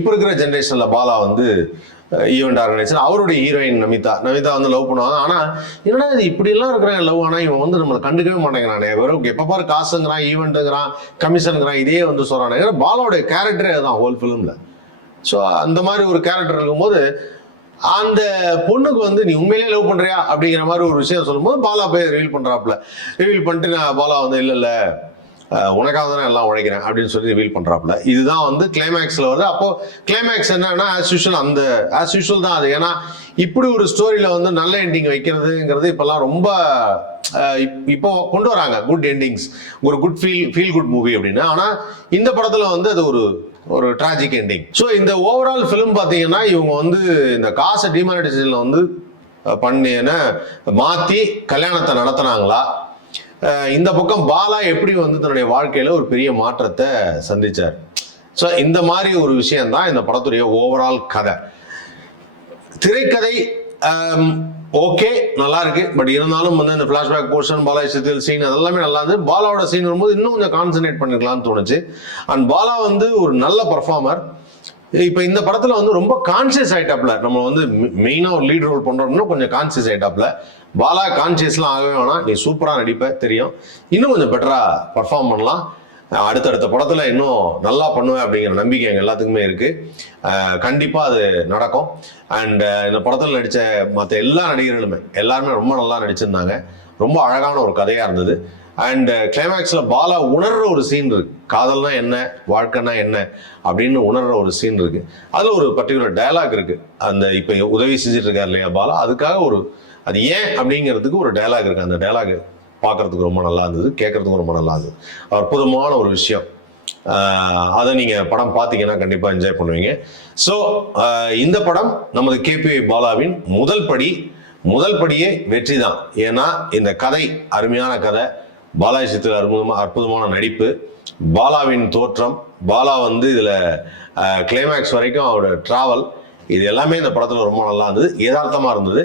இப்போ இருக்கிற ஜென்ரேஷன்ல பாலா வந்து ஈவெண்ட் ஆர்கனைசர், அவருடைய ஹீரோயின் நமிதா வந்து லவ் பண்ணுவாங்க. ஆனா என்னடா இது இப்படி எல்லாம் இருக்கிற லவ், ஆனா இவன் வந்து நம்மளை கண்டுக்கவே மாட்டேங்கிறானே, வெறும் எப்ப பாரு காசுங்கிறான், ஈவெண்ட்டுங்கிறான், கமிஷனுங்கிறான், இதே வந்து சொல்றானே. பாலாவுடைய கேரக்டரே அதுதான் ஹோல் ஃபிலிம்ல. ஸோ அந்த மாதிரி ஒரு கேரக்டர் இருக்கும்போது அந்த பொண்ணுக்கு வந்து நீ உண்மையிலேயே லவ் பண்றியா அப்படிங்கிற மாதிரி ஒரு விஷயம் சொல்லும்போது பாலா போய் ரிவீல் பண்றாப்புல. ரிவீல் பண்ணிட்டு நான் பாலா வந்து இல்ல உனக்காக தானே எல்லாம் உழைக்கிறேன் அப்படின்னு சொல்லி ரிவீல் பண்றாப்புல. இதுதான் வந்து கிளைமேக்ஸ்ல வருது. அப்போ கிளைமேக்ஸ் என்னன்னா ஆஸ் யூஷுவல் தான் அது. ஏன்னா இப்படி ஒரு ஸ்டோரியில வந்து நல்ல எண்டிங் வைக்கிறதுங்கிறது இப்பெல்லாம் ரொம்ப இப்போ கொண்டு வராங்க குட் எண்டிங்ஸ், ஒரு குட் ஃபீல் குட் மூவி அப்படின்னு. ஆனா இந்த படத்துல வந்து அது ஒரு டிராஜிக் எண்டிங். ஸோ இந்த ஓவரால் ஃபிலிம் பார்த்தீங்கன்னா இவங்க வந்து இந்த காசை டிமானிட்டைசேஷன்ல வந்து பண்ணின மாற்றி கல்யாணத்தை நடத்தினாங்களா, இந்த பக்கம் பாலா எப்படி வந்து தன்னுடைய வாழ்க்கையில ஒரு பெரிய மாற்றத்தை சந்திச்சார். ஸோ இந்த மாதிரி ஒரு விஷயம் தான் இந்த படத்துடைய ஓவரால் கதை. திரைக்கதை ஓகே நல்லா இருக்கு. பட் இருந்தாலும் வந்து இந்த பிளாஷ்பேக் போர்ஷன், பாலா சித்தில் சீன் அதெல்லாமே நல்லா இருந்து, பாலாவோட சீன் வரும்போது இன்னும் கொஞ்சம் கான்சன்ட்ரேட் பண்ணிருக்கலாம்னு தோணுச்சு. அண்ட் பாலா வந்து ஒரு நல்ல பர்ஃபார்மர். இப்ப இந்த படத்துல வந்து ரொம்ப கான்சியஸ் ஆயிட்டாப்ல. நம்ம வந்து மெயினா ஒரு லீட் ரோல் பண்றோம்னா கொஞ்சம் கான்சியஸ் ஆயிட்டாப்ல. பாலா கான்சியஸ்லாம் ஆகவே வேணாம், நீ சூப்பரா நடிப்ப தெரியும், இன்னும் கொஞ்சம் பெட்டரா பர்ஃபார்ம் பண்ணலாம், அடுத்தடுத்த படத்துல இன்னும் நல்லா பண்ணுவேன் அப்படிங்கிற நம்பிக்கை எங்க எல்லாத்துக்குமே இருக்கு. கண்டிப்பா அது நடக்கும். அண்ட் இந்த படத்துல நடிச்ச மற்ற எல்லா நடிகர்களுமே எல்லாருமே ரொம்ப நல்லா நடிச்சிருந்தாங்க. ரொம்ப அழகான ஒரு கதையா இருந்தது. அண்ட் கிளைமேக்ஸ்ல பாலா உணர்ற ஒரு சீன் இருக்கு. காதல்னா என்ன, வாழ்க்கைனா என்ன அப்படின்னு உணர்ற ஒரு சீன் இருக்கு. அதுல ஒரு பர்டிகுலர் டயலாக் இருக்கு. அந்த இப்ப உதவி செஞ்சுட்டு இருக்காரு இல்லையா பாலா, அதுக்காக அது ஏன் அப்படிங்கிறதுக்கு ஒரு டயலாக் இருக்கு. அந்த டயலாக் பார்க்கறதுக்கு ரொம்ப நல்லா இருந்தது, கேட்கறதுக்கும் ரொம்ப நல்லா இருந்தது. அற்புதமான ஒரு விஷயம். அதை நீங்க படம் பார்த்தீங்கன்னா கண்டிப்பா என்ஜாய் பண்ணுவீங்க. ஸோ இந்த படம் நமது கேபி பாலாவின் முதல் படியே வெற்றி தான். ஏன்னா இந்த கதை அருமையான கதை, பாலாஜி சித்தில் அற்புதமான நடிப்பு, பாலாவின் தோற்றம், பாலா வந்து இதுல கிளைமேக்ஸ் வரைக்கும் அவரோட டிராவல், இது எல்லாமே இந்த படத்துல ரொம்ப நல்லா இருந்தது, யதார்த்தமா இருந்தது.